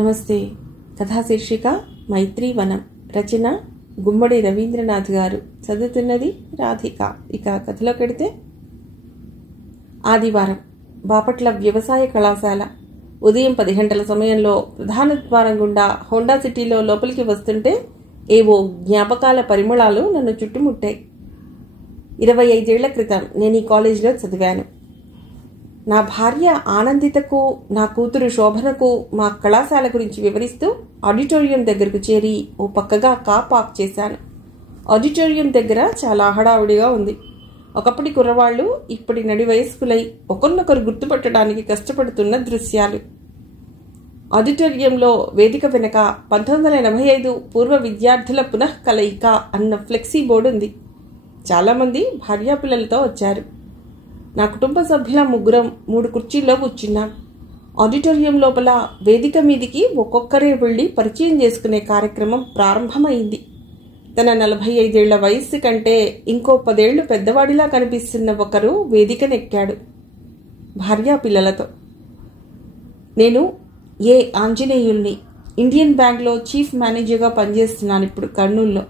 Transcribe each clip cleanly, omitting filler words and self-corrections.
నమస్తే. కథా శీర్షిక మైత్రీవనం. రచన గుమ్మడి రవీంద్రనాథ్ గారు. చదువుతున్నది రాధిక. ఇక కథలోకెడితే, ఆదివారం బాపట్ల వ్యవసాయ కళాశాల. ఉదయం 10 గంటల సమయంలో ప్రధాన ద్వారం గుండా హోండా సిటీలో లోపలికి వస్తుంటే ఏవో జ్ఞాపకాల పరిమళాలు నన్ను చుట్టుముట్టాయి. 25 ఏళ్ల క్రితం నేను ఈ కాలేజీలో చదివాను. నా భార్య ఆనందితకు, నా కూతురు శోభనకు మా కళాశాల గురించి వివరిస్తూ ఆడిటోరియం దగ్గరకు చేరి ఓ పక్కగా కార్ పార్క్ చేశాను. ఆడిటోరియం దగ్గర చాలా హడావుడిగా ఉంది. ఒకప్పటి కుర్రవాళ్లు ఇప్పటి నడి వయస్కులై ఒకరినొకరు గుర్తుపట్టడానికి కష్టపడుతున్న దృశ్యాలు. ఆడిటోరియంలో వేదిక వెనక 1985 పూర్వ విద్యార్థుల పునః కలయిక అన్న ఫ్లెక్సీ బోర్డు ఉంది. చాలామంది భార్యాపిల్లలతో వచ్చారు. నా కుటుంబ సభ్యుల ముగ్గురం 3 కుర్చీల్లో కూర్చున్నాం. ఆడిటోరియం లోపల వేదిక మీదికి ఒక్కొక్కరే వెళ్లి పరిచయం చేసుకునే కార్యక్రమం ప్రారంభమైంది. తన 45 ఏళ్ల వయస్సు కంటే ఇంకో 10 ఏళ్లు పెద్దవాడిలా కనిపిస్తున్న ఒకరు వేదికనెక్కాడు భార్యాపిల్లలతో. నేను ఆంజనేయుల్ని. ఇండియన్ బ్యాంక్లో చీఫ్ మేనేజర్గా పనిచేస్తున్నాను ఇప్పుడు కర్నూల్లో.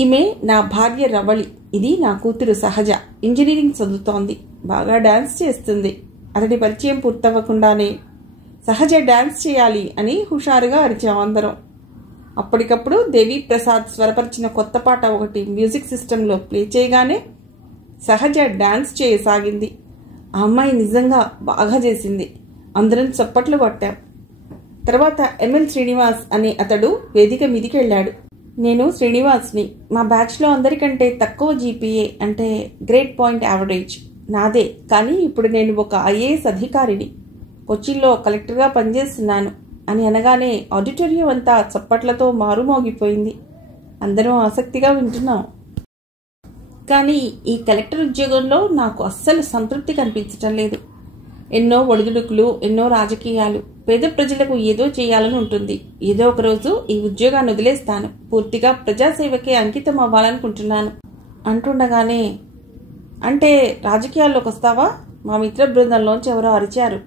ఈమె నా భార్య రవళి. ఇది నా కూతురు సహజ. ఇంజనీరింగ్ చదువుతోంది. బాగా డాన్స్ చేస్తుంది. అతడి పరిచయం పూర్తవ్వకుండానే సహజ డాన్స్ చేయాలి అని హుషారుగా అరిచాం అందరం. అప్పటికప్పుడు దేవి ప్రసాద్ స్వరపరిచిన కొత్త పాట ఒకటి మ్యూజిక్ సిస్టంలో ప్లే చేయగానే సహజ డాన్స్ చేయసాగింది. ఆ అమ్మాయి నిజంగా బాగా చేసింది. అందరం చప్పట్లు కొట్టాం. తర్వాత ఎంఎల్ శ్రీనివాస్ అనే అతడు వేదిక మీదికి వెళ్ళాడు. నేను శ్రీనివాస్ని. మా బ్యాచ్లో అందరికంటే తక్కువ జీపీఏ, అంటే గ్రేడ్ పాయింట్ యావరేజ్ నాదే. కానీ ఇప్పుడు నేను ఒక ఐఏఎస్ అధికారిని. కొచ్చిన్లో కలెక్టర్గా పనిచేస్తున్నాను అని అనగానే ఆడిటోరియం అంతా చప్పట్లతో మారుమోగిపోయింది. అందరం ఆసక్తిగా వింటున్నాం. కానీ ఈ కలెక్టర్ ఉద్యోగంలో నాకు అస్సలు సంతృప్తి కనిపించటం లేదు. ఎన్నో ఒడిదుడుకులు, ఎన్నో రాజకీయాలు. పేద ప్రజలకు ఏదో చేయాలని ఉంటుంది. ఏదో ఒక రోజు ఈ ఉద్యోగాన్ని వదిలేస్తాను. పూర్తిగా ప్రజాసేవకే అంకితం అవ్వాలనుకుంటున్నాను అంటుండగానే, అంటే రాజకీయాల్లోకి వస్తావా? మా మిత్ర బృందంలోంచి ఎవరో అరిచారు.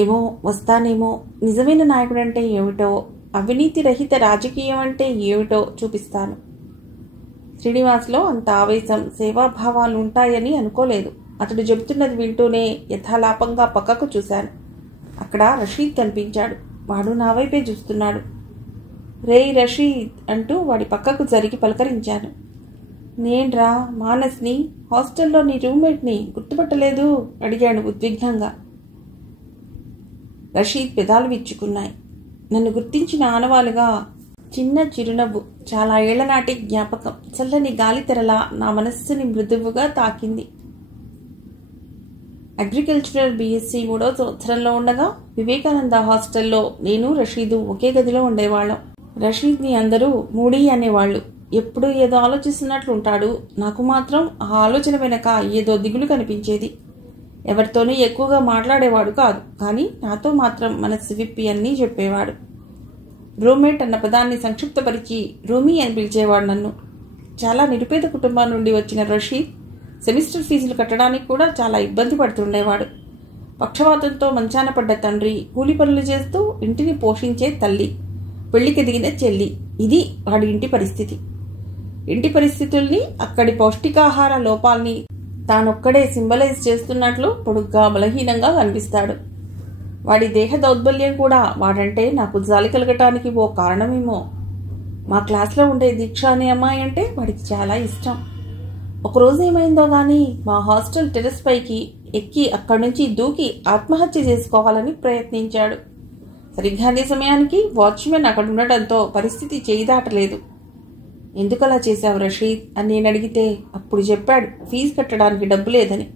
ఏమో, వస్తానేమో. నిజమైన నాయకుడు అంటే ఏమిటో, అవినీతి రహిత రాజకీయం అంటే ఏమిటో చూపిస్తాను. శ్రీనివాస్లో అంత ఆవేశం, సేవాభావాలు ఉంటాయని అనుకోలేదు. అతడు చెబుతున్నది వింటూనే యథాలాపంగా పక్కకు చూశాను. అక్కడ రషీద్ కనిపించాడు. వాడు నా వైపే చూస్తున్నాడు. రేయ్ రషీద్ అంటూ వాడి పక్కకు జరిగి పలకరించాను. నేన్రా, మానస్ని. హాస్టల్లో నీ రూమ్మేట్ని. గుర్తుపట్టలేదు అడిగాడు ఉద్విగ్నంగా. రషీద్ పెదాలు విచ్చుకున్నాయి. నన్ను గుర్తించిన ఆనవాలుగా చిన్న చిరునవ్వు. చాలా ఏళ్ల నాటి జ్ఞాపకం చల్లని గాలితెరలా నా మనస్సుని మృదువుగా తాకింది. అగ్రికల్చరల్ బీఎస్సీ 3వ సంవత్సరంలో ఉండగా వివేకానంద హాస్టల్లో నేను రషీదు ఒకే గదిలో ఉండేవాళ్ళం. రషీద్ని అందరూ మూడీ అనేవాళ్లు. ఎప్పుడూ ఏదో ఆలోచిస్తున్నట్లు ఉంటాడు. నాకు మాత్రం ఆ ఆలోచన వెనక ఏదో దిగులు కనిపించేది. ఎవరితోనూ ఎక్కువగా మాట్లాడేవాడు కాదు. కానీ నాతో మాత్రం మనసు విప్పి అన్నీ చెప్పేవాడు. రూమ్మేట్ అన్న పదాన్ని సంక్షిప్తపరిచి రూమీ అని పిలిచేవాడు నన్ను. చాలా నిరుపేద కుటుంబం నుండి వచ్చిన రషీద్ సెమిస్టర్ ఫీజులు కట్టడానికి కూడా చాలా ఇబ్బంది పడుతుండేవాడు. పక్షవాతంతో మంచాన పడ్డ తండ్రి, కూలి పనులు చేస్తూ ఇంటిని పోషించే తల్లి, పెళ్లికి దిగిన చెల్లి. ఇది వాడి ఇంటి పరిస్థితి. ఇంటి పరిస్థితుల్ని, అక్కడి పౌష్టికాహార లోపాల్ని తానొక్కడే సింబలైజ్ చేస్తున్నట్లు పొడుగ్గా బలహీనంగా కనిపిస్తాడు. వాడి దేహ దౌర్బల్యం కూడా వాడంటే నాకు జాలి కలగటానికి ఓ కారణమేమో. మా క్లాస్లో ఉండే దీక్ష అనే అమ్మాయి అంటే వాడికి చాలా ఇష్టం. ఒకరోజు ఏమైందో గానీ మా హాస్టల్ టెరెస్ పైకి ఎక్కి అక్కడి నుంచి దూకి ఆత్మహత్య చేసుకోవాలని ప్రయత్నించాడు. సరిగ్గా అదే సమయానికి వాచ్మెన్ అక్కడ ఉండటంతో పరిస్థితి చేయి దాటలేదు. ఎందుకలా చేశావు రషీద్ అని నేను అడిగితే అప్పుడు చెప్పాడు ఫీజు కట్టడానికి డబ్బు లేదని.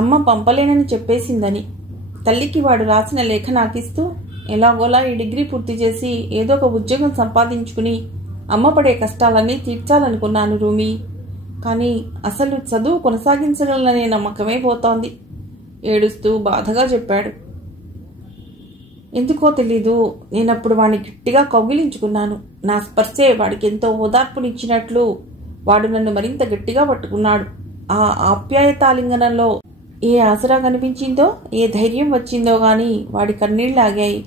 అమ్మ పంపలేనని చెప్పేసిందని. తల్లికి వాడు రాసిన లేఖ నాకిస్తూ, ఎలాగోలా ఈ డిగ్రీ పూర్తి చేసి ఏదో ఒక ఉద్యోగం సంపాదించుకుని అమ్మ పడే కష్టాలన్నీ తీర్చాలనుకున్నాను రూమీ. కానీ అసలు చదువు కొనసాగించగలననే నమ్మకమే పోతోంది. ఏడుస్తూ బాధగా చెప్పాడు. ఎందుకో తెలీదు, నేనప్పుడు వాడిని గట్టిగా కౌగిలించుకున్నాను. నా స్పర్శే వాడికి ఎంతో ఓదార్పునిచ్చినట్లు వాడు నన్ను మరింత గట్టిగా పట్టుకున్నాడు. ఆ ఆప్యాయతాలింగనంలో ఏ ఆసరా కనిపించిందో, ఏ ధైర్యం వచ్చిందో గాని వాడి కన్నీళ్ళు ఆగాయి.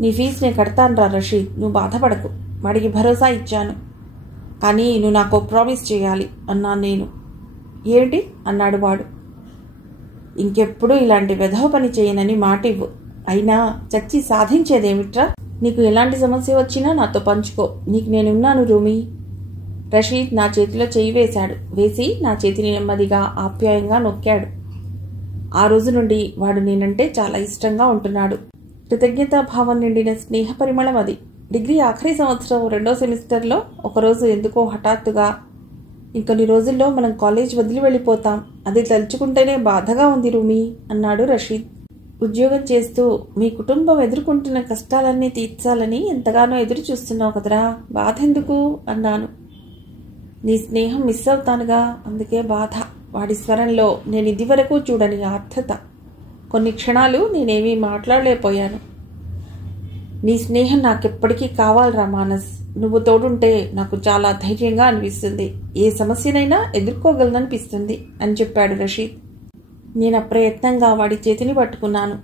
నీ ఫీజు నేను కడతానురా రషీద్, నువ్వు బాధపడకు. వాడికి భరోసా ఇచ్చాను. కానీ నువ్వు నాకు ప్రామిస్ చేయాలి అన్నాను నేను. ఏమిటి అన్నాడు వాడు. ఇంకెప్పుడు ఇలాంటి వెధవ పని చేయనని మాట ఇవ్వు. అయినా చచ్చి సాధించేదేమిట్రా? నీకు ఎలాంటి సమస్య వచ్చినా నాతో పంచుకో. నీకు నేనున్నాను రూమీ. రషీద్ నా చేతిలో చేయి వేశాడు. వేసి నా చేతిని నెమ్మదిగా ఆప్యాయంగా నొక్కాడు. ఆ రోజు నుండి వాడు నేనంటే చాలా ఇష్టంగా ఉంటున్నాడు. కృతజ్ఞతాభావం నిండిన స్నేహ పరిమళం అది. డిగ్రీ ఆఖరి సంవత్సరం 2వ సెమిస్టర్లో ఒకరోజు ఎందుకో హఠాత్తుగా, ఇంకొన్ని రోజుల్లో మనం కాలేజ్ వదిలి వెళ్ళిపోతాం, అది తలుచుకుంటేనే బాధగా ఉంది రూమీ అన్నాడు రషీద్. ఉద్యోగం చేస్తూ మీ కుటుంబం ఎదుర్కొంటున్న కష్టాలన్నీ తీర్చాలని ఎంతగానో ఎదురు చూస్తున్నావు కదరా, బాధ ఎందుకు అన్నాను. నీ స్నేహం మిస్ అవుతానుగా, అందుకే బాధ. వాడి స్వరంలో నేను ఇదివరకు చూడని ఆర్ద్రత. కొన్ని క్షణాలు నేనేమీ మాట్లాడలేకపోయాను. నీ స్నేహం నాకెప్పటికీ కావాలరా మానస్. నువ్వు తోడుంటే నాకు చాలా ధైర్యంగా అనిపిస్తుంది, ఏ సమస్యనైనా ఎదుర్కోగలననిపిస్తుంది అని చెప్పాడు రషీద్. నేను అప్రయత్నంగా వాడి చేతిని పట్టుకున్నాను.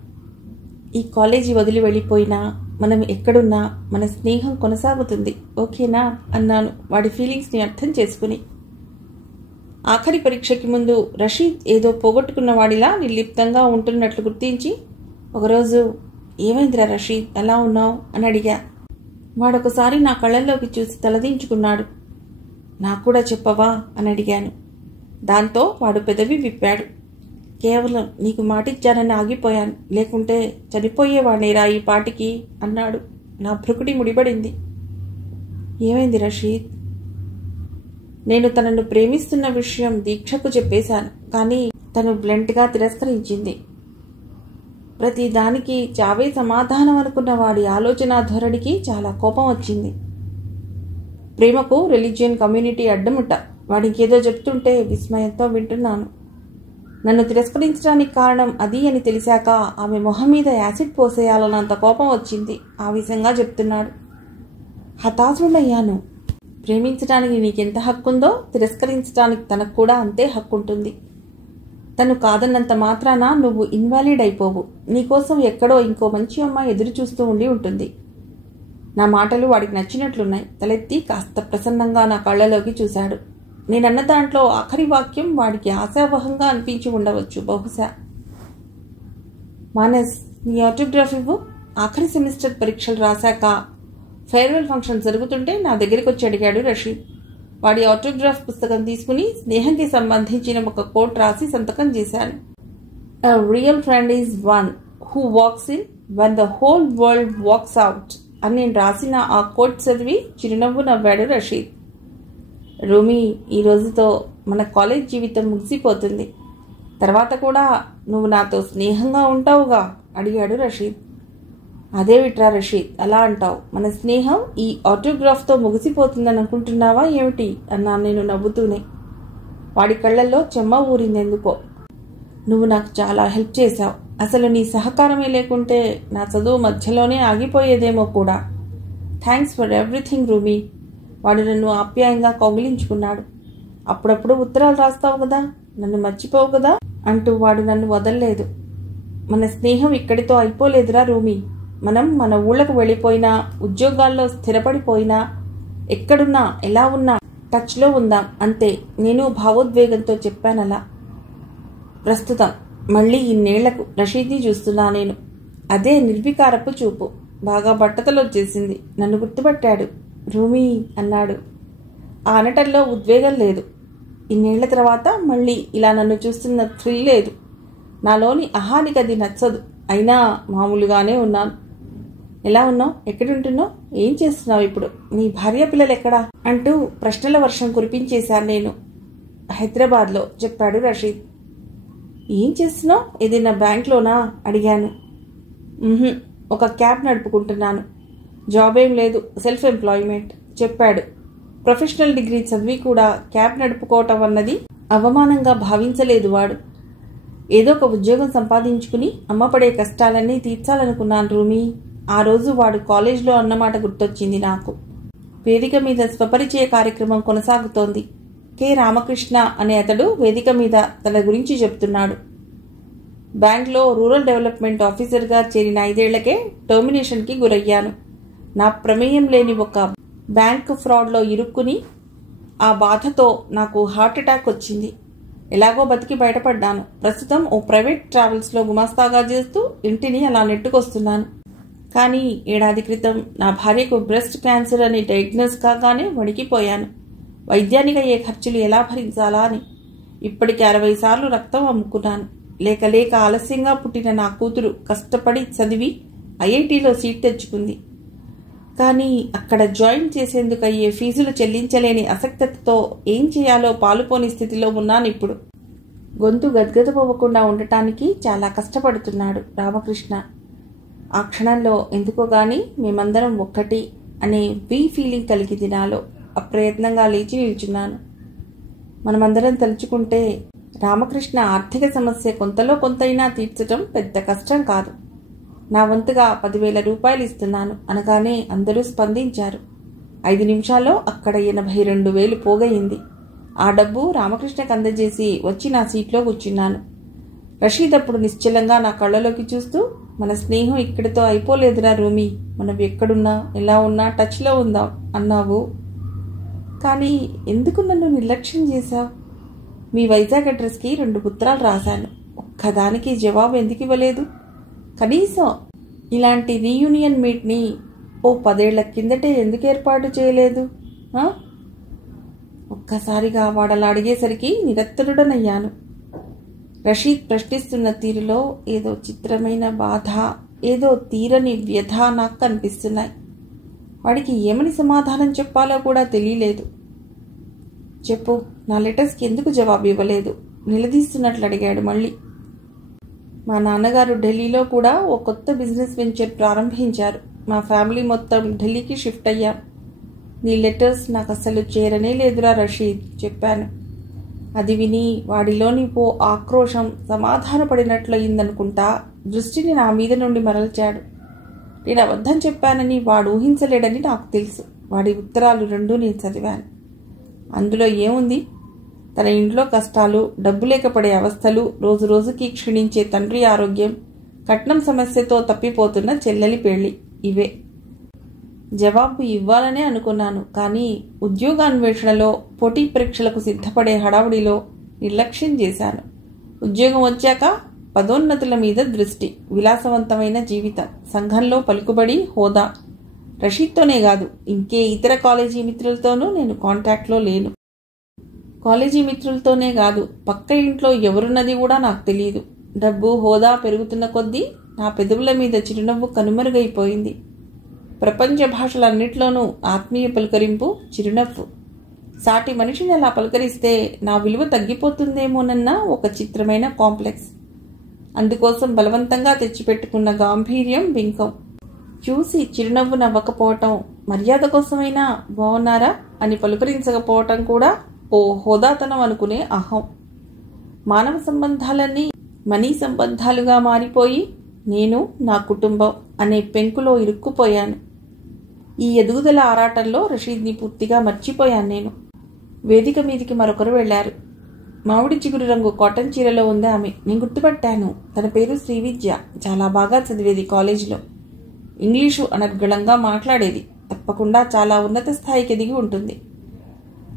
ఈ కాలేజీ వదిలి వెళ్ళిపోయినా, మనం ఎక్కడున్నా మన స్నేహం కొనసాగుతుంది, ఓకేనా అన్నాను వాడి ఫీలింగ్స్ని అర్థం చేసుకుని. ఆఖరి పరీక్షకి ముందు రషీద్ ఏదో పోగొట్టుకున్న వాడిలా నిర్లిప్తంగా ఉంటున్నట్లు గుర్తించి ఒకరోజు, ఏమైందిరా రషీద్, ఎలా ఉన్నావు అని అడిగా. వాడొకసారి నా కళ్ళల్లోకి చూసి తలదించుకున్నాడు. నాకు కూడా చెప్పవా అని అడిగాను. దాంతో వాడు పెదవి విప్పాడు. కేవలం నీకు మాటిచ్చానని ఆగిపోయాను, లేకుంటే చనిపోయేవాణ్ణిరా ఈ పాటికి అన్నాడు. నా భ్రుకుటి ముడిపడింది. ఏమైంది రషీద్? నేను తనను ప్రేమిస్తున్న విషయం దీక్షకు చెప్పేశాను, కానీ తను బ్లంట్గా తిరస్కరించింది. ప్రతి దానికి చావే సమాధానం అనుకున్న వాడి ఆలోచన ధోరణికి చాలా కోపం వచ్చింది. ప్రేమకు రిలీజియన్ కమ్యూనిటీ అడ్డముట్ట. వాడికేదో చెప్తుంటే విస్మయంతో వింటున్నాను. నన్ను తిరస్కరించడానికి కారణం అది అని తెలిసాక ఆమె మొహం మీద యాసిడ్ పోసేయాలన్నంత కోపం వచ్చింది. ఆవేశంగా చెప్తున్నాడు. హతాశుడయ్యాను. ప్రేమించడానికి నీకెంత హక్కుందో తిరస్కరించడానికి తనకు కూడా అంతే హక్కుంటుంది. తను కాదన్నంత మాత్రాన నువ్వు ఇన్వాలిడ్ అయిపోవు. నీకోసం ఎక్కడో ఇంకో మంచి అమ్మాయి ఎదురు చూస్తూ ఉండి ఉంటుంది. నా మాటలు వాడికి నచ్చినట్లున్నాయి. తలెత్తి కాస్త ప్రసన్నంగా నా కళ్ళలోకి చూశాడు. నేనన్న దాంట్లో ఆఖరి వాక్యం వాడికి ఆశావహంగా అనిపించి ఉండవచ్చు బహుశా. మానస్, నీ ఆటోగ్రాఫ్ ఇవ్వు. ఆఖరి సెమిస్టర్ పరీక్షలు రాశాక ఫేర్వెల్ ఫంక్షన్ జరుగుతుంటే నా దగ్గరికి వచ్చి అడిగాడు రషీద్. వాడి ఆటోగ్రాఫ్ పుస్తకం తీసుకుని స్నేహంకి సంబంధించిన ఒక కోట్ రాసి సంతకం చేశాను. A real friend is one who walks in when the whole world walks out అని నేను రాసిన ఆ కోట్ చదివి చిరునవ్వు నవ్వాడు రషీద్. రూమీ, ఈ రోజుతో మన కాలేజ్ జీవితం ముగిసిపోతుంది. తర్వాత కూడా నువ్వు నాతో స్నేహంగా ఉంటావుగా అడిగాడు రషీద్. అదేవిట్రా రషీద్ అలా అంటావు? మన స్నేహం ఈ ఆటోగ్రాఫ్తో ముగిసిపోతుందని అనుకుంటున్నావా ఏమిటి అన్నాను నేను నవ్వుతూనే. వాడి కళ్ళల్లో చెమ్మ ఊరిందెందుకో. నువ్వు నాకు చాలా హెల్ప్ చేశావు. అసలు నీ సహకారమే లేకుంటే నా చదువు మధ్యలోనే ఆగిపోయేదేమో కూడా. Thanks for everything Rumi. వాడు నన్ను ఆప్యాయంగా కౌగిలించుకున్నాడు. అప్పుడప్పుడు ఉత్తరాలు రాస్తావు కదా, నన్ను మర్చిపోవు కదా అంటూ వాడు నన్ను వదల్లేదు. మన స్నేహం ఇక్కడితో అయిపోలేదురా రూమీ. మనం మన ఊళ్ళకు వెళ్ళిపోయినా, ఉద్యోగాల్లో స్థిరపడిపోయినా, ఎక్కడున్నా ఎలా ఉన్నా టచ్లో ఉందాం అంతే. నేను భావోద్వేగంతో చెప్పానలా. ప్రస్తుతం మళ్ళీ ఇన్నేళ్లకు రషీద్ని చూస్తున్నా నేను. అదే నిర్వికారపు చూపు. బాగా బట్టతలొచ్చేసింది. నన్ను గుర్తుపట్టాడు. రూమీ అన్నాడు. ఆ అనటంలో ఉద్వేగం లేదు. ఇన్నేళ్ల తర్వాత మళ్ళీ ఇలా నన్ను చూస్తున్న థ్రిల్ లేదు. నాలోని అహానికి అది నచ్చదు. అయినా మామూలుగానే ఉన్నాను. ఎలా ఉన్నావు? ఎక్కడుంటున్నావు? ఏం చేస్తున్నావు ఇప్పుడు? నీ భార్య పిల్లలు ఎక్కడా అంటూ ప్రశ్నల వర్షం కురిపించేశాను నేను. హైదరాబాద్లో చెప్పాడు రషీద్. ఏం చేస్తున్నావు? ఏదైనా బ్యాంక్లోనా అడిగాను. ఒక క్యాబ్ నడుపుకుంటున్నాను. జాబ్ ఏం లేదు, సెల్ఫ్ ఎంప్లాయ్మెంట్ చెప్పాడు. ప్రొఫెషనల్ డిగ్రీ చదివి కూడా క్యాబ్ నడుపుకోవటం అన్నది అవమానంగా భావించలేదు వాడు. ఏదో ఒక ఉద్యోగం సంపాదించుకుని అమ్మపడే కష్టాలన్నీ తీర్చాలనుకున్నాను రూమీ. ఆ రోజు వాడు కాలేజ్లో అన్నమాట గుర్తొచ్చింది నాకు. వేదిక మీద స్వపరిచయ కార్యక్రమం కొనసాగుతోంది. కె రామకృష్ణ అనే అతడు వేదిక మీద తన గురించి చెప్తున్నాడు. బ్యాంక్లో రూరల్ డెవలప్మెంట్ ఆఫీసర్గా చేరిన 5 ఏళ్లకే టర్మినేషన్కి గురయ్యాను. నా ప్రమేయం లేని ఒక బ్యాంక్ ఫ్రాడ్లో ఇరుక్కుని ఆ బాధతో నాకు హార్ట్అటాక్ వచ్చింది. ఎలాగో బతికి బయటపడ్డాను. ప్రస్తుతం ఓ ప్రైవేట్ ట్రావెల్స్లో గుమాస్తాగా చేస్తూ ఇంటిని అలా నెట్టుకొస్తున్నాను. కానీ ఏడాది క్రితం నా భార్యకు బ్రెస్ట్ క్యాన్సర్ అని డయాగ్నోస్ కాగానే వణికిపోయాను. వైద్యానికి అయ్యే ఖర్చులు ఎలా భరించాలా అని. ఇప్పటికి 60 సార్లు రక్తం అమ్ముకున్నాను. లేక లేక ఆలస్యంగా పుట్టిన నా కూతురు కష్టపడి చదివి ఐఐటీలో సీట్ తెచ్చుకుంది. కానీ అక్కడ జాయిన్ చేసేందుకు అయ్యే ఫీజులు చెల్లించలేని అసక్తతతో ఏం చేయాలో పాలుపోని స్థితిలో ఉన్నాను ఇప్పుడు. గొంతు గద్గదపోవకుండా ఉండటానికి చాలా కష్టపడుతున్నాడు రామకృష్ణ. ఆ క్షణంలో ఎందుకో గాని మేమందరం ఒక్కటి అనే ఫీలింగ్ కలిగింది నాలో. అప్రయత్నంగా లేచి నిల్చున్నాను. మనమందరం తలుచుకుంటే రామకృష్ణ ఆర్థిక సమస్య కొంతలో కొంతైనా తీర్చడం పెద్ద కష్టం కాదు. నా వంతుగా 10,000 రూపాయలు ఇస్తున్నాను అనగానే అందరూ స్పందించారు. 5 నిమిషాల్లో అక్కడ 82,000 పోగయింది. ఆ డబ్బు రామకృష్ణకు అందజేసి వచ్చి నా సీట్లో కూర్చున్నాను. రషీద్ అప్పుడు నిశ్చలంగా నా కళ్ళలోకి చూస్తూ, మన స్నేహం ఇక్కడితో అయిపోలేదురా రూమి, మనం ఎక్కడున్నా ఎలా ఉన్నా టచ్లో ఉందాం అన్నావు. కానీ ఎందుకు నన్ను నిర్లక్ష్యం చేశావు? మీ వైజాగ్ అడ్రస్కి 2 ఉత్తరాలు రాశాను. ఒక్కదానికి జవాబు ఎందుకు ఇవ్వలేదు? కనీసం ఇలాంటి రీయూనియన్ మీట్ని ఓ 10 ఏళ్ల కిందటే ఎందుకు ఏర్పాటు చేయలేదు? ఒక్కసారిగా వాడలా అడిగేసరికి నిరత్తరుడనయ్యాను. రషీద్ ప్రశ్నిస్తున్న తీరులో ఏదో చిత్రమైన బాధ, ఏదో తీరని వ్యధ నాకు కనిపిస్తున్నాయి. వాడికి ఏమని సమాధానం చెప్పాలో కూడా తెలియలేదు. చెప్పు, నా లెటర్స్కి ఎందుకు జవాబు ఇవ్వలేదు? నిలదీస్తున్నట్లు అడిగాడు మళ్ళీ. మా నాన్నగారు ఢిల్లీలో కూడా ఓ కొత్త బిజినెస్ వెంచర్ ప్రారంభించారు. మా ఫ్యామిలీ మొత్తం ఢిల్లీకి షిఫ్ట్ అయ్యాం. నీ లెటర్స్ నాకు అసలు చేరనే లేదురా రషీద్ చెప్పాను. అది విని వాడిలోని ఓ ఆక్రోశం సమాధానపడినట్లయిందనుకుంటా దృష్టిని నా మీద నుండి మరల్చాడు. నేను అబద్ధం చెప్పానని వాడు ఊహించలేడని నాకు తెలుసు. వాడి ఉత్తరాలు 2 నేను చదివాను. అందులో ఏముంది? తన ఇంట్లో కష్టాలు, డబ్బు లేకపడే అవస్థలు, రోజు రోజుకి క్షీణించే తండ్రి ఆరోగ్యం, కట్నం సమస్యతో తప్పిపోతున్న చెల్లెలి పెళ్లి, ఇవే. జవాబు ఇవ్వాలనే అనుకున్నాను. కానీ ఉద్యోగాన్వేషణలో, పోటీ పరీక్షలకు సిద్ధపడే హడావుడిలో నిర్లక్ష్యం చేశాను. ఉద్యోగం వచ్చాక పదోన్నతుల మీద దృష్టి, విలాసవంతమైన జీవితం, సంఘంలో పలుకుబడి, హోదా. రషీద్తోనే కాదు, ఇంకే ఇతర కాలేజీ మిత్రులతోనూ నేను కాంటాక్ట్లో లేను. కాలేజీ మిత్రులతోనే కాదు, పక్క ఇంట్లో ఎవరున్నది కూడా నాకు తెలియదు. డబ్బు, హోదా పెరుగుతున్న కొద్దీ నా పెదవుల మీద చిరునవ్వు కనుమరుగైపోయింది. ప్రపంచ భాషలన్నిట్లోనూ ఆత్మీయ పలుకరింపు, చిరునవ్వు. సాటి మనిషిని అలా పలకరిస్తే నా విలువ తగ్గిపోతుందేమోనన్న ఒక చిత్రమైన కాంప్లెక్స్. అందుకోసం బలవంతంగా తెచ్చిపెట్టుకున్న గాంభీర్యం, బింకం. చూసి చిరునవ్వు నవ్వకపోవటం, మర్యాద కోసమైనా బాగున్నారా అని పలుకరించకపోవటం కూడా ఓ హోదాతనం అనుకునే అహం. మానవ సంబంధాలన్నీ మనీ సంబంధాలుగా మారిపోయి నేను, నా కుటుంబం అనే పెంకులో ఇరుక్కుపోయాను. ఈ ఎదుగుదల ఆరాటంలో రషీద్ని పూర్తిగా మర్చిపోయాను నేను. వేదిక మీదికి మరొకరు వెళ్లారు. మామిడి చిగురు రంగు కాటన్ చీరలో ఉంది ఆమె. నేను గుర్తుపట్టాను. తన పేరు శ్రీవిద్య. చాలా బాగా చదివేది కాలేజీలో. ఇంగ్లీషు అనర్గళంగా మాట్లాడేది. తప్పకుండా చాలా ఉన్నత స్థాయికి ఎదిగి ఉంటుంది.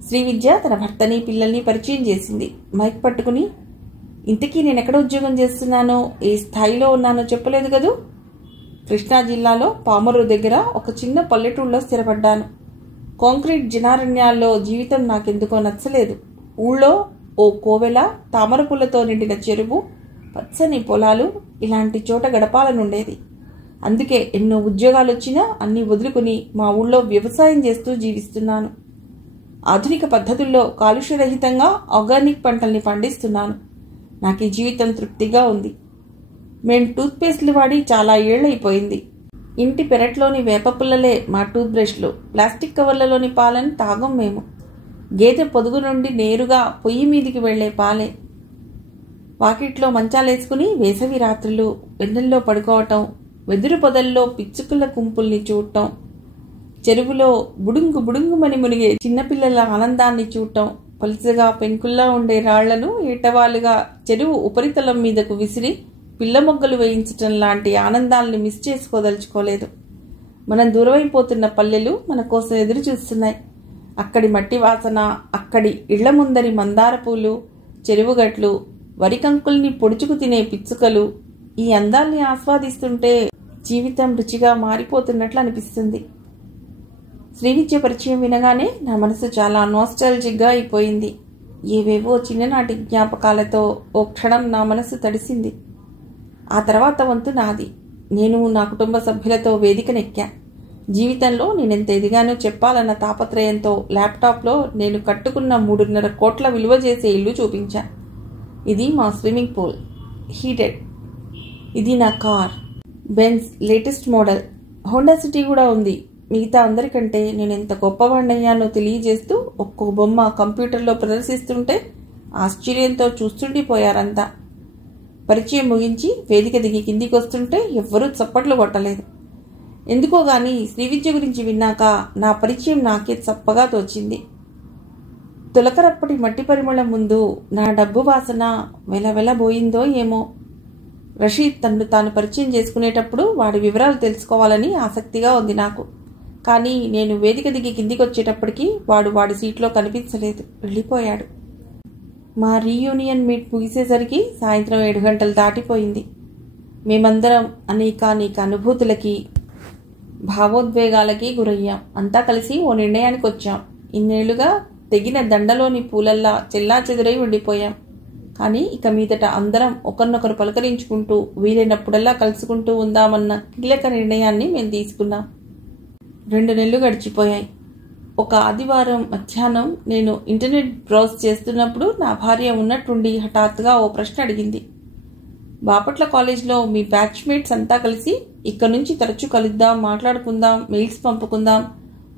శ్రీవిద్య తన భర్తని, పిల్లల్ని పరిచయం చేసింది. మైక్ పట్టుకుని, ఇంతకీ నేనెక్కడ ఉద్యోగం చేస్తున్నానో, ఏ స్థాయిలో ఉన్నానో చెప్పలేదు కదూ? కృష్ణా జిల్లాలో పామరు దగ్గర ఒక చిన్న పల్లెటూళ్ళలో స్థిరపడ్డాను. కాంక్రీట్ జనారణ్యాల్లో జీవితం నాకెందుకో నచ్చలేదు. ఊళ్ళో ఓ కోవెల, తామర పూలతో నిండిన చెరువు, పచ్చని పొలాలు, ఇలాంటి చోట గడపాలనుండేది. అందుకే ఎన్నో ఉద్యోగాలొచ్చినా అన్నీ వదులుకుని మా ఊళ్ళో వ్యవసాయం చేస్తూ జీవిస్తున్నాను. ఆధునిక పద్ధతుల్లో కాలుష్యరహితంగా ఆర్గానిక్ పంటల్ని పండిస్తున్నాను. నాకు ఈ జీవితం తృప్తిగా ఉంది. మేం టూత్పేస్ట్లు వాడి చాలా ఏళ్లైపోయింది. ఇంటి పెరట్లోని వేప పుల్లలే మా టూత్ బ్రష్లు. ప్లాస్టిక్ కవర్లలోని పాలని తాగం మేము. గేదె పొదుగు నుండి నేరుగా పొయ్యి మీదికి వెళ్లే పాలే. వాకిట్లో మంచాలేసుకుని వేసవి రాత్రులు వెన్నెల్లో పడుకోవటం, వెదురు పొదల్లో పిచ్చుకల గుంపుల్ని చూడటం, చెరువులో బుడుంగు బుడుంగుమని మునిగే చిన్నపిల్లల ఆనందాన్ని చూడటం, పలుచగా పెంకుల్లా ఉండే రాళ్లను ఏటవాలుగా చెరువు ఉపరితలం మీదకు విసిరి పిల్ల మొగ్గలు వేయించటం లాంటి ఆనందాల్ని మిస్ చేసుకోదలుచుకోలేదు. మనం దూరమైపోతున్న పల్లెలు మన కోసం ఎదురు చూస్తున్నాయి. అక్కడి మట్టి వాసన, అక్కడి ఇళ్ల ముందరి మందార పూలు, చెరువుగట్లు, వరికంకుల్ని పొడుచుకు తినే పిచ్చుకలు, ఈ అందాల్ని ఆస్వాదిస్తుంటే జీవితం రుచిగా మారిపోతున్నట్లు అనిపిస్తుంది. శ్రీవిద్య పరిచయం వినగానే నా మనసు చాలా నోస్టాల్జిక్గా అయిపోయింది. ఏవేవో చిన్ననాటి జ్ఞాపకాలతో ఓ క్షణం నా మనసు తడిసింది. ఆ తర్వాత వంతు నాది. నేను నా కుటుంబ సభ్యులతో వేదికనెక్కా. జీవితంలో నేనెంత ఎదిగానో చెప్పాలన్న తాపత్రయంతో ల్యాప్టాప్లో నేను కట్టుకున్న 3.5 కోట్ల విలువ చేసే ఇల్లు చూపించా. ఇది మా స్విమ్మింగ్ పూల్, హీటెడ్. ఇది నా car, Benz latest model. Honda city కూడా ఉంది. మిగతా అందరికంటే నేను ఎంత గొప్పవాణ్ణయ్యానో తెలియజేస్తూ ఒక్కో బొమ్మ కంప్యూటర్లో ప్రదర్శిస్తుంటే ఆశ్చర్యంతో చూస్తుండిపోయారంతా. పరిచయం ముగించి వేదిక దిగి కిందికి వస్తుంటే ఎవ్వరూ చప్పట్లు కొట్టలేదు. ఎందుకో గాని శ్రీవిద్య గురించి విన్నాక నా పరిచయం నాకే చప్పగా తోచింది. తొలకరప్పటి మట్టి పరిమళం ముందు నా డబ్బు వాసన వెలవెలబోయిందో ఏమో. రషీద్ తన్ను తాను పరిచయం చేసుకునేటప్పుడు వాడి వివరాలు తెలుసుకోవాలని ఆసక్తిగా ఉంది నాకు. కానీ నేను వేదిక దిగి కిందికి వచ్చేటప్పటికి వాడి సీట్లో కనిపించలేదు, వెళ్ళిపోయాడు. మా రీయూనియన్ మీట్ ముగిసేసరికి సాయంత్రం 7 గంటలు దాటిపోయింది. మేమందరం అనేక అనుభూతులకి, భావోద్వేగాలకి గురయ్యాం. అంతా కలిసి ఓ నిర్ణయానికి వచ్చాం. ఇన్నేళ్లుగా తెగిన దండలోని పూలల్లా చెల్లా చెదురై ఉండిపోయాం. కానీ ఇక మీదట అందరం ఒకరినొకరు పలకరించుకుంటూ వీలైనప్పుడల్లా కలుసుకుంటూ ఉందామన్న కీలక నిర్ణయాన్ని మేము తీసుకున్నాం. 2 నెలలు గడిచిపోయాయి. ఒక ఆదివారం మధ్యాహ్నం నేను ఇంటర్నెట్ బ్రౌజ్ చేస్తున్నప్పుడు నా భార్య ఉన్నట్టుండి హఠాత్తుగా ఓ ప్రశ్న అడిగింది. బాపట్ల కాలేజ్లో మీ బ్యాచ్మేట్స్ అంతా కలిసి ఇక్కడి నుంచి తరచూ కలుద్దాం, మాట్లాడుకుందాం, మెయిల్స్ పంపుకుందాం,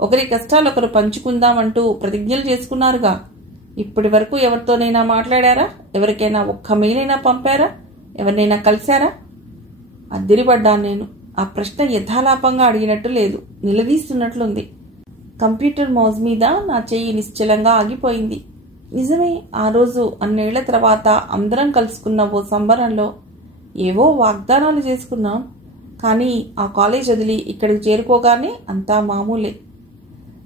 ఒకరి కష్టాలు ఒకరు పంచుకుందాం అంటూ ప్రతిజ్ఞలు చేసుకున్నారుగా. ఇప్పటి వరకు ఎవరితోనైనా మాట్లాడారా? ఎవరికైనా ఒక్క మెయిల్ అయినా పంపారా? ఎవరినైనా కలిశారా? అద్దిరిపడ్డాను నేను. ఆ ప్రశ్న యథాలాపంగా అడిగినట్టు లేదు, నిలదీస్తున్నట్లుంది. కంప్యూటర్ మౌజ్ మీద నా చెయ్యి నిశ్చలంగా ఆగిపోయింది. నిజమే, ఆ రోజు అన్నేళ్ల తర్వాత అందరం కలుసుకున్న ఓ సంబరంలో ఏవో వాగ్దానాలు చేసుకున్నాం. కానీ ఆ కాలేజ్ వదిలి ఇక్కడికి చేరుకోగానే అంతా మామూలే.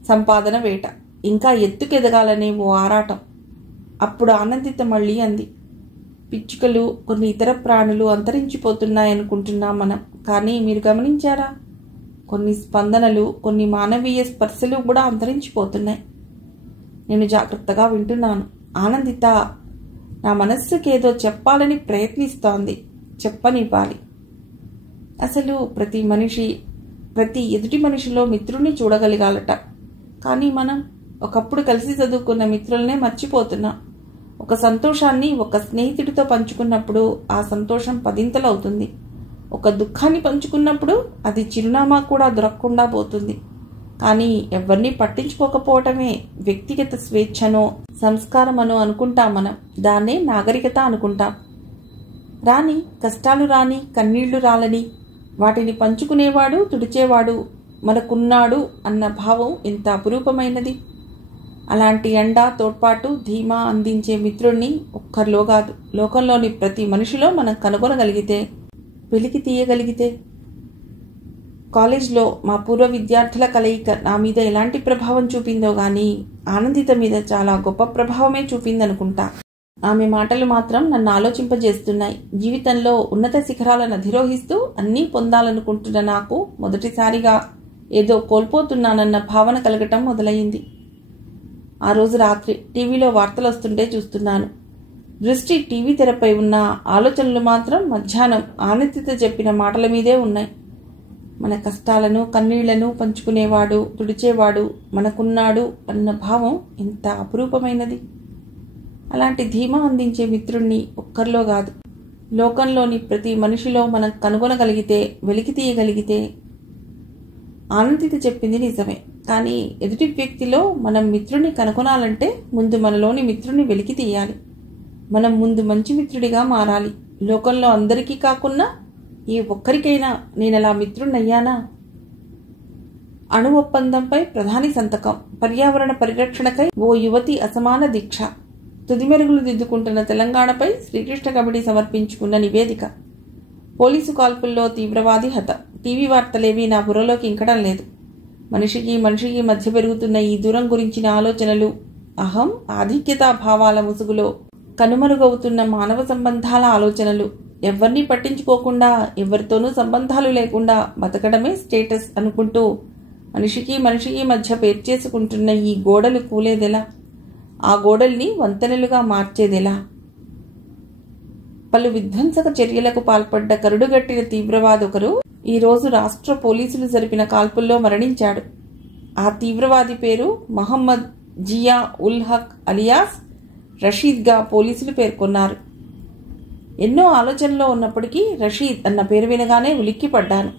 సంపాదన వేట, ఇంకా ఎత్తుకెదగాలనే ఓ ఆరాటం. అప్పుడు ఆనందిత మళ్ళీ అంది, పిచ్చుకలు, కొన్ని ఇతర ప్రాణులు అంతరించిపోతున్నాయనుకుంటున్నాం మనం. కానీ మీరు గమనించారా? కొన్ని స్పందనలు, కొన్ని మానవీయ స్పర్శలు కూడా అంతరించిపోతున్నాయి. నేను జాగ్రత్తగా వింటున్నాను. ఆనందిత నా మనస్సుకేదో చెప్పాలని ప్రయత్నిస్తోంది. చెప్పనివ్వాలి. అసలు ప్రతి ఎదుటి మనిషిలో మిత్రుణ్ణి చూడగలిగాలట. కానీ మనం ఒకప్పుడు కలిసి చదువుకున్న మిత్రులనే మర్చిపోతున్నాం. ఒక సంతోషాన్ని ఒక స్నేహితుడితో పంచుకున్నప్పుడు ఆ సంతోషం 10ంతలు అవుతుంది. ఒక దుఃఖాన్ని పంచుకున్నప్పుడు అది చిరునామా కూడా దొరకకుండా పోతుంది. కానీ ఎవరిని పట్టించుకోకపోవటమే వ్యక్తిగత స్వేచ్ఛనో సంస్కారమనో అనుకుంటాం మనం. దాన్నే నాగరికత అనుకుంటాం. రాని కష్టాలు రాని, కన్నీళ్లు రాలని, వాటిని పంచుకునేవాడు, తుడిచేవాడు మనకున్నాడు అన్న భావం ఎంత అపురూపమైనది. అలాంటి అండ, తోడ్పాటు, ధీమా అందించే మిత్రుణ్ణి ఒక్కరిలో కాదు, లోకంలోని ప్రతి మనిషిలో మనం కనుగొనగలిగితే, వెలికి తీయగలిగితే. కాలేజ్లో మా పూర్వ విద్యార్థుల కలయిక నా మీద ఎలాంటి ప్రభావం చూపిందో గానీ ఆనందిత మీద చాలా గొప్ప ప్రభావమే చూపిందనుకుంటా. ఆమె మాటలు మాత్రం నన్ను ఆలోచింపజేస్తున్నాయి. జీవితంలో ఉన్నత శిఖరాలను అధిరోహిస్తూ అన్నీ పొందాలనుకుంటున్న నాకు మొదటిసారిగా ఏదో కోల్పోతున్నానన్న భావన కలగటం మొదలైంది. ఆ రోజు రాత్రి టీవీలో వార్తలు వస్తుంటే చూస్తున్నాను. దృష్టి టీవీ తెరపై ఉన్న ఆలోచనలు మాత్రం మధ్యాహ్నం ఆనందిత చెప్పిన మాటల మీదే ఉన్నాయి. మన కష్టాలను, కన్నీళ్లను పంచుకునేవాడు, తుడిచేవాడు మనకున్నాడు అన్న భావం ఎంత అపురూపమైనది. అలాంటి ధీమా అందించే మిత్రుణ్ణి ఒక్కరిలో కాదు, లోకంలోని ప్రతి మనిషిలో మనం కనుగొనగలిగితే, వెలికి తీయగలిగితే. ఆనందిత చెప్పింది నిజమే. కానీ ఎదుటి వ్యక్తిలో మనం మిత్రుడిని కనుగొనాలంటే ముందు మనలోని మిత్రుడిని వెలికి తీయాలి. మనం ముందు మంచి మిత్రుడిగా మారాలి. లోకంలో అందరికీ కాకున్నా ఏ ఒక్కరికైనా నేనలా మిత్రుడినయ్యానా? అణు ఒప్పందంపై ప్రధాని సంతకం. పర్యావరణ పరిరక్షణకై ఓ యువతి అసమాన దీక్ష. తుది మెరుగులు దిద్దుకుంటున్న తెలంగాణపై శ్రీకృష్ణ కమిటీ సమర్పించుకున్న నివేదిక. పోలీసు కాల్పుల్లో తీవ్రవాది హత. టీవీ వార్తలేవీ నా బుర్రలోకి ఇంకడం లేదు. మనిషికి మనిషికి మధ్య పెరుగుతున్న ఈ దూరం గురించిన ఆలోచనలు, అహం ఆధిక్యతా భావాల ముసుగులో కనుమరుగవుతున్న మానవ సంబంధాల ఆలోచనలు, ఎవరిని పట్టించుకోకుండా ఎవరితోనూ సంబంధాలు లేకుండా బతకడమే స్టేటస్ అనుకుంటూ మనిషికి మనిషికి మధ్య పేర్చేసుకుంటున్న ఈ గోడలు కూలేదెలా? ఆ గోడల్ని వంతెనలుగా మార్చేదెలా? పలు విధ్వంసక చర్యలకు పాల్పడ్డ కరుడుగట్టిన తీవ్రవాదొకరు ఈరోజు రాష్ట్ర పోలీసులు జరిపిన కాల్పుల్లో మరణించాడు. ఆ తీవ్రవాది పేరు మహమ్మద్ జియా ఉల్ హక్ అలియాస్ రషీద్గా పోలీసులు పేర్కొన్నారు. ఎన్నో ఆలోచనలో ఉన్నప్పటికీ రషీద్ అన్న పేరు వినగానే ఉలిక్కిపడ్డాను.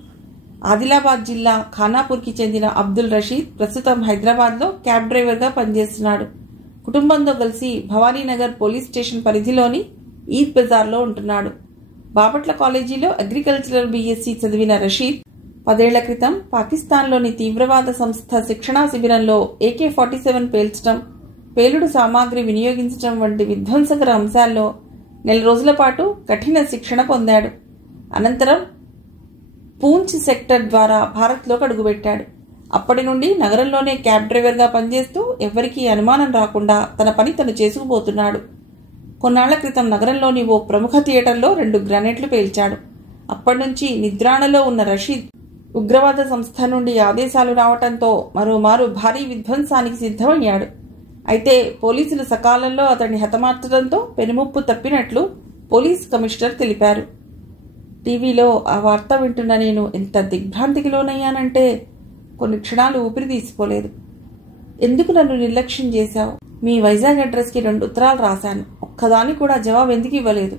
ఆదిలాబాద్ జిల్లా ఖానాపూర్కి చెందిన అబ్దుల్ రషీద్ ప్రస్తుతం హైదరాబాద్లో క్యాబ్ డ్రైవర్గా పనిచేస్తున్నాడు. కుటుంబంతో కలిసి భవానీనగర్ పోలీస్ స్టేషన్ పరిధిలోని ఈద్ బజార్లో ఉంటున్నాడు. బాపట్ల కాలేజీలో అగ్రికల్చరల్ బీఎస్సీ చదివిన రషీద్ 10 ఏళ్ల క్రితం పాకిస్తాన్లోని తీవ్రవాద సంస్థ శిక్షణా శిబిరంలో AK-47 పేల్చడం, పేలుడు సామాగ్రి వినియోగించడం వంటి విధ్వంసకర అంశాల్లో 4 రోజుల పాటు కఠిన శిక్షణ పొందాడు. అనంతరం పూంచ్ సెక్టర్ ద్వారా భారత్లోకి అడుగుపెట్టాడు. అప్పటి నుండి నగరంలోనే క్యాబ్ డ్రైవర్గా పనిచేస్తూ ఎవరికీ అనుమానం రాకుండా తన పని తను చేసుకుపోతున్నాడు. కొన్నాళ్ల క్రితం నగరంలోని ఓ ప్రముఖ థియేటర్లో 2 గ్రనేట్లు పేల్చాడు. అప్పటి నుంచి నిద్రాణలో ఉన్న రషీద్ ఉగ్రవాద సంస్థ నుండి ఆదేశాలు రావడంతో మరోమారు భారీ విధ్వంసానికి సిద్ధమయ్యాడు. అయితే పోలీసులు సకాలంలో అతన్ని హతమార్చడంతో పెనుముప్పు తప్పినట్లు పోలీస్ కమిషనర్ తెలిపారు. టీవీలో ఆ వార్త వింటున్న నేను ఎంత దిగ్భ్రాంతికి లోనయ్యానంటే కొన్ని క్షణాలు ఊపిరి తీసుకోలేదు. ఎందుకు నన్ను నిర్లక్ష్యం చేశావు? మీ వైజాగ్ అడ్రస్కి 2 ఉత్తరాలు రాశాను. ఒక్కదాని కూడా జవాబు ఎందుకు ఇవ్వలేదు?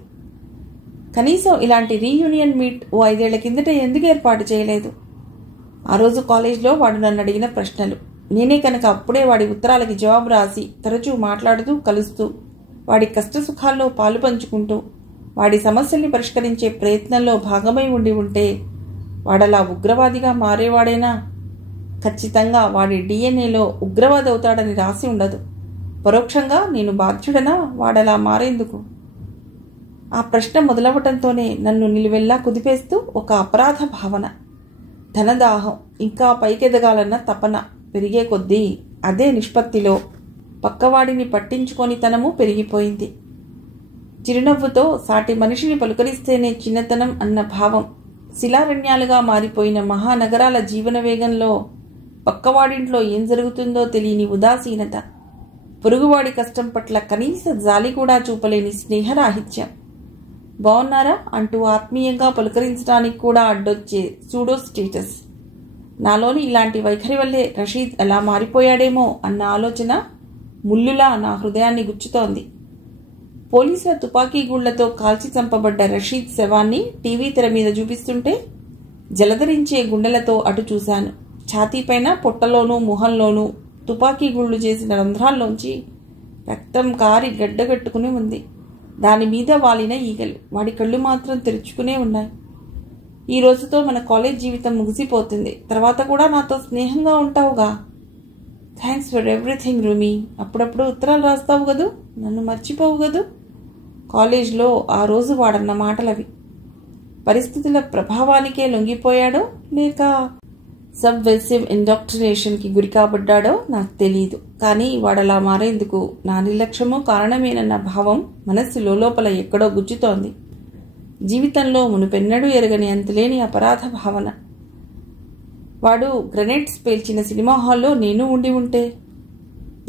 కనీసం ఇలాంటి రీయూనియన్ మీట్ ఓ 5 ఏళ్ల కిందట ఎందుకు ఏర్పాటు చేయలేదు? ఆ రోజు కాలేజ్లో వాడు నన్ను అడిగిన ప్రశ్నలు. నేనే కనుక అప్పుడే వాడి ఉత్తరాలకి జవాబు రాసి తరచూ మాట్లాడుతూ కలుస్తూ వాడి కష్టసుఖాల్లో పాలు పంచుకుంటూ వాడి సమస్యల్ని పరిష్కరించే ప్రయత్నంలో భాగమై ఉండి ఉంటే వాడలా ఉగ్రవాదిగా మారేవాడేనా? ఖచ్చితంగా వాడి DNAలో ఉగ్రవాది అవుతాడని రాసి ఉండదు. పరోక్షంగా నేను బాధ్యుడనా వాడలా మారేందుకు? ఆ ప్రశ్న మొదలవటంతోనే నన్ను నిలువెల్లా కుదిపేస్తూ ఒక అపరాధ భావన, ధనదాహం, ఇంకా పైకెదగాలన్న తపన పెరిగే కొద్దీ అదే నిష్పత్తిలో పక్కవాడిని పట్టించుకొని తనము పెరిగిపోయింది. చిరునవ్వుతో సాటి మనిషిని పలుకరిస్తేనే చిన్నతనం అన్న భావం, శిలారణ్యాలుగా మారిపోయిన మహానగరాల జీవన వేగంలో పక్కవాడింట్లో ఏం జరుగుతుందో తెలియని ఉదాసీనత, పొరుగువాడి కష్టం పట్ల కనీస జాలి కూడా చూపలేని స్నేహరాహిత్యం, బాగున్నారా అంటూ ఆత్మీయంగా పలుకరించడానికి కూడా అడ్డొచ్చే సూడో స్టేటస్. నాలోని ఇలాంటి వైఖరి వల్లే రషీద్ అలా మారిపోయాడేమో అన్న ఆలోచన ముల్లులా నా హృదయాన్ని గుచ్చుతోంది. పోలీసుల తుపాకీ గుళ్లతో కాల్చి చంపబడ్డ రషీద్ శవాన్ని టీవీ తెర మీద చూపిస్తుంటే జలధరించే గుండెలతో అటు చూశాను. ఛాతీపైన, పొట్టలోనూ ముఖంలోనూ తుపాకీ గుళ్ళు చేసిన రంధ్రాల్లోంచి రక్తం కారి గడ్డగట్టుకుని ఉంది. దాని మీద వాలిన ఈగలు. వాడి కళ్ళు మాత్రం తెరుచుకునే ఉన్నాయి. ఈ రోజుతో మన కాలేజ్ జీవితం ముగిసిపోతుంది. తర్వాత కూడా నాతో స్నేహంగా ఉంటావుగా? Thanks for everything roomie. అప్పుడప్పుడు ఉత్తరాలు రాస్తావు కదూ, నన్ను మర్చిపోవు కదూ. కాలేజ్లో ఆ రోజు వాడన్న మాటలవి. పరిస్థితుల ప్రభావానికే లొంగిపోయాడో లేక సబ్వెర్సివ్ ఇండాక్ట్రినేషన్కి గురి కాబడ్డాడో నాకు తెలీదు. కానీ వాడలా మారేందుకు నా నిర్లక్ష్యమూ కారణమేనన్న భావం మనస్సు లోపల ఎక్కడో గుచ్చుతోంది. జీవితంలో మునుపెన్నడూ ఎరగని అంతులేని అపరాధ భావన. వాడు గ్రెనేడ్స్ పేల్చిన సినిమా హాల్లో నేను ఉండి ఉంటే?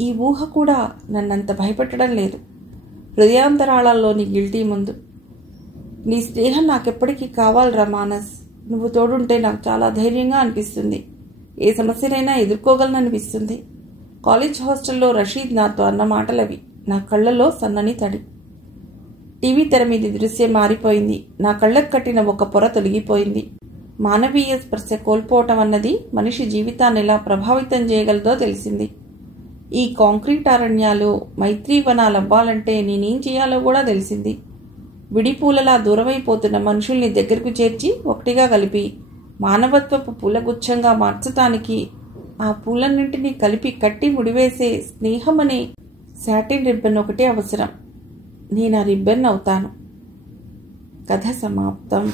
ఈ ఊహ కూడా నన్నంత భయపెట్టడం లేదు. హృదయాంతరాళాల్లోని గిల్టీ ముందు. నీ స్నేహం నాకెప్పటికీ కావాలరా మానస్. నువ్వు తోడుంటే నాకు చాలా ధైర్యంగా అనిపిస్తుంది. ఏ సమస్యనైనా ఎదుర్కోగలననిపిస్తుంది. కాలేజ్ హాస్టల్లో రషీద్ నాతో అన్న మాటలవి. నా కళ్ళలో సన్నని తడి. టీవీ తెర మీద దృశ్యం మారిపోయింది. నా కళ్ళకు కట్టిన ఒక పొర తొలగిపోయింది. మానవీయ స్పర్శ కోల్పోవటం అన్నది మనిషి జీవితాన్ని ఎలా ప్రభావితం చేయగలదో తెలిసింది. ఈ కాంక్రీట్ అరణ్యాలు, మైత్రీవనాలవ్వాలంటే నేనేం చేయాలో కూడా తెలిసింది. విడిపూలలా దూరమైపోతున్న మనుషుల్ని దగ్గరకు చేర్చి ఒకటిగా కలిపి మానవత్వపు పూలగుచ్ఛంగా మార్చటానికి ఆ పూలన్నింటినీ కలిపి కట్టి ముడివేసే స్నేహం అనే సాటిన్ రిబ్బన్ ఒకటే అవసరం. నేను ఆ రిబ్బన్ అవుతాను. కథ సమాప్తం.